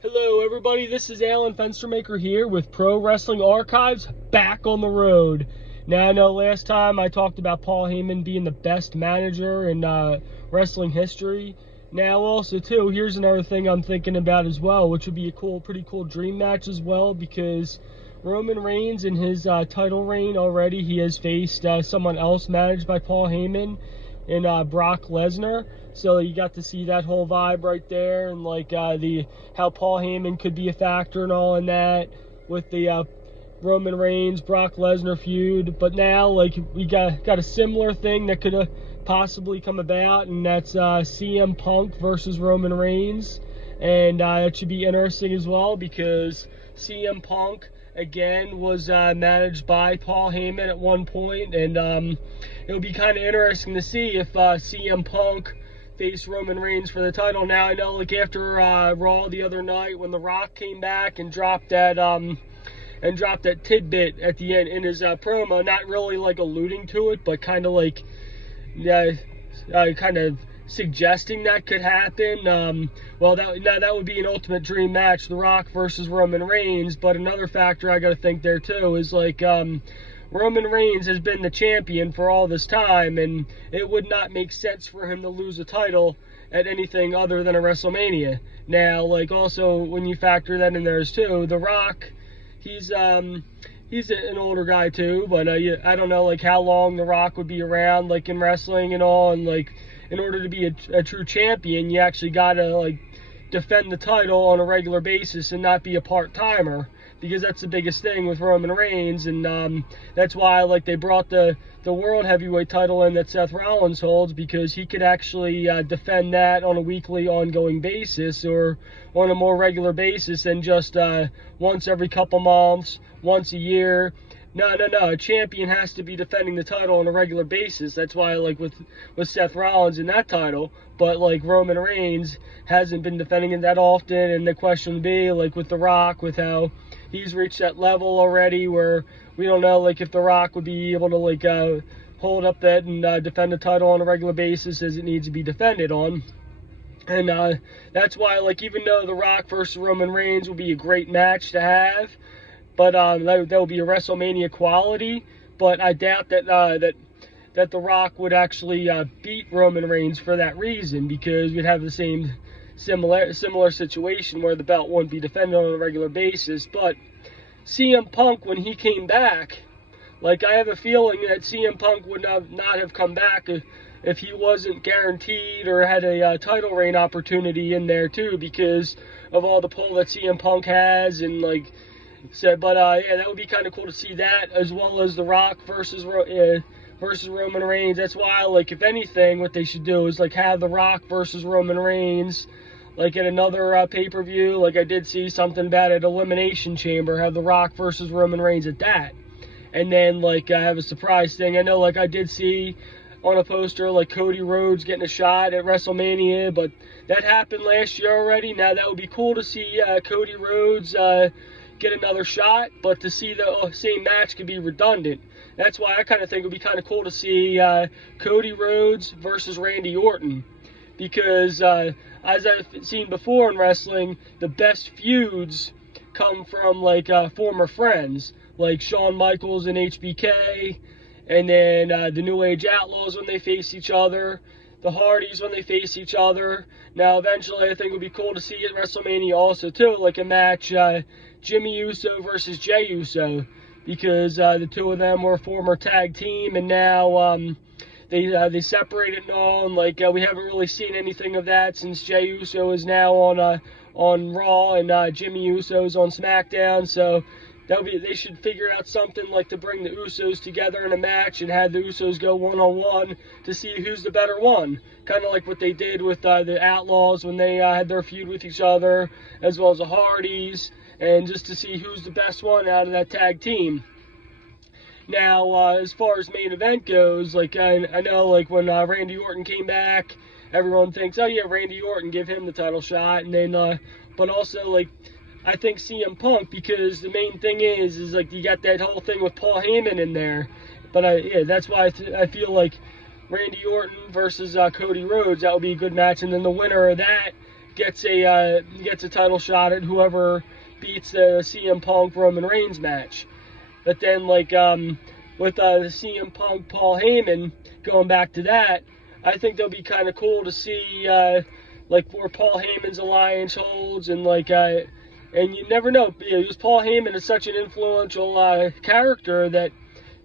Hello everybody, this is Alan Fenstermaker here with Pro Wrestling Archives, back on the road. Now I know last time I talked about Paul Heyman being the best manager in wrestling history. Now also too, here's another thing I'm thinking about as well, which would be a pretty cool dream match as well, because Roman Reigns in his title reign already, he has faced someone else managed by Paul Heyman in Brock Lesnar. So you got to see that whole vibe right there, and like how Paul Heyman could be a factor and all in that with the Roman Reigns Brock Lesnar feud. But now like we got a similar thing that could have possibly come about, and that's CM Punk versus Roman Reigns, and it should be interesting as well because CM Punk again was managed by Paul Heyman at one point, and it'll be kind of interesting to see if CM Punk faced Roman Reigns for the title. Now I know like after Raw the other night when The Rock came back and dropped that tidbit at the end in his promo, not really like alluding to it, but kind of like kind of suggesting that could happen. Well, that would be an ultimate dream match, The Rock versus Roman Reigns. But another factor I got to think there too is like Roman Reigns has been the champion for all this time, and it would not make sense for him to lose a title at anything other than a WrestleMania. Now, like also when you factor that in there too, The Rock, he's an older guy too, but I don't know like how long The Rock would be around like in wrestling and all, and like in order to be a true champion, you actually gotta like defend the title on a regular basis and not be a part-timer, because that's the biggest thing with Roman Reigns, and that's why like they brought the World Heavyweight title in that Seth Rollins holds, because he could actually defend that on a weekly ongoing basis or on a more regular basis than just once every couple months, once a year. No, a champion has to be defending the title on a regular basis. That's why like with Seth Rollins in that title, but like Roman Reigns hasn't been defending it that often, and the question would be like with The Rock, with how he's reached that level already where we don't know like if The Rock would be able to like hold up that and defend the title on a regular basis as it needs to be defended on. And that's why like even though The Rock versus Roman Reigns will be a great match to have, but that will be a WrestleMania quality, but I doubt that that The Rock would actually beat Roman Reigns for that reason, because we'd have the similar situation where the belt wouldn't be defended on a regular basis. But CM Punk, when he came back, like I have a feeling that CM Punk would not have come back if he wasn't guaranteed or had a title reign opportunity in there too, because of all the pull that CM Punk has, and like said. But yeah, that would be kind of cool to see that, as well as The Rock versus Roman Reigns. That's why, like, if anything, what they should do is like have The Rock versus Roman Reigns like at another pay-per-view. Like I did see something about at Elimination Chamber, have The Rock versus Roman Reigns at that, and then like I have a surprise thing. I know like I did see on a poster like Cody Rhodes getting a shot at WrestleMania, but that happened last year already. Now that would be cool to see Cody Rhodes get another shot, but to see the same match could be redundant. That's why I kind of think it would be kind of cool to see Cody Rhodes versus Randy Orton, because as I've seen before in wrestling, the best feuds come from like former friends, like Shawn Michaels and HBK, and then the New Age Outlaws when they face each other, the Hardys when they face each other. Now eventually I think it would be cool to see at WrestleMania also too, like a match Jimmy Uso versus Jey Uso, because the two of them were a former tag team, and now they separated and all, and like we haven't really seen anything of that since Jey Uso is now on Raw and Jimmy Uso's on SmackDown. So they should figure out something like to bring the Usos together in a match and have the Usos go one-on-one to see who's the better one. Kind of like what they did with the Outlaws when they had their feud with each other, as well as the Hardys, and just to see who's the best one out of that tag team. Now, as far as main event goes, like I know like when Randy Orton came back, everyone thinks, oh yeah, Randy Orton, give him the title shot, and then but also like I think CM Punk, because the main thing is like you got that whole thing with Paul Heyman in there. But yeah, that's why I feel like Randy Orton versus Cody Rhodes, that would be a good match, and then the winner of that gets a title shot at whoever beats the CM Punk Roman Reigns match. But then, like, with the CM Punk Paul Heyman, going back to that, I think that'll be kind of cool to see, like, where Paul Heyman's alliance holds, and like, and you never know, because Paul Heyman is such an influential character that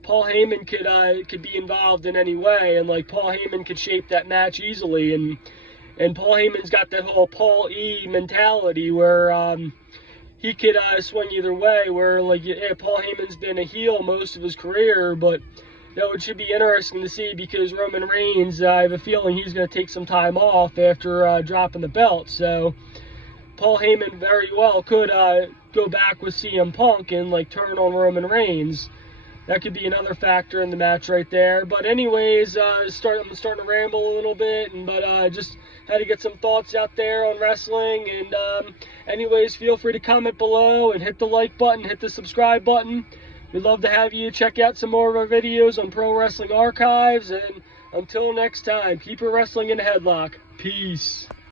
Paul Heyman could be involved in any way, and like Paul Heyman could shape that match easily, and Paul Heyman's got that whole Paul E mentality where he could swing either way. Where like, yeah, Paul Heyman's been a heel most of his career, but it should be interesting to see, because Roman Reigns, I have a feeling he's going to take some time off after dropping the belt. So Paul Heyman very well could go back with CM Punk and like turn on Roman Reigns. That could be another factor in the match right there. But anyways, I'm starting to ramble a little bit, but just had to get some thoughts out there on wrestling. And anyways, feel free to comment below and hit the like button, hit the subscribe button. We'd love to have you check out some more of our videos on Pro Wrestling Archives. And until next time, keep your wrestling in a headlock. Peace.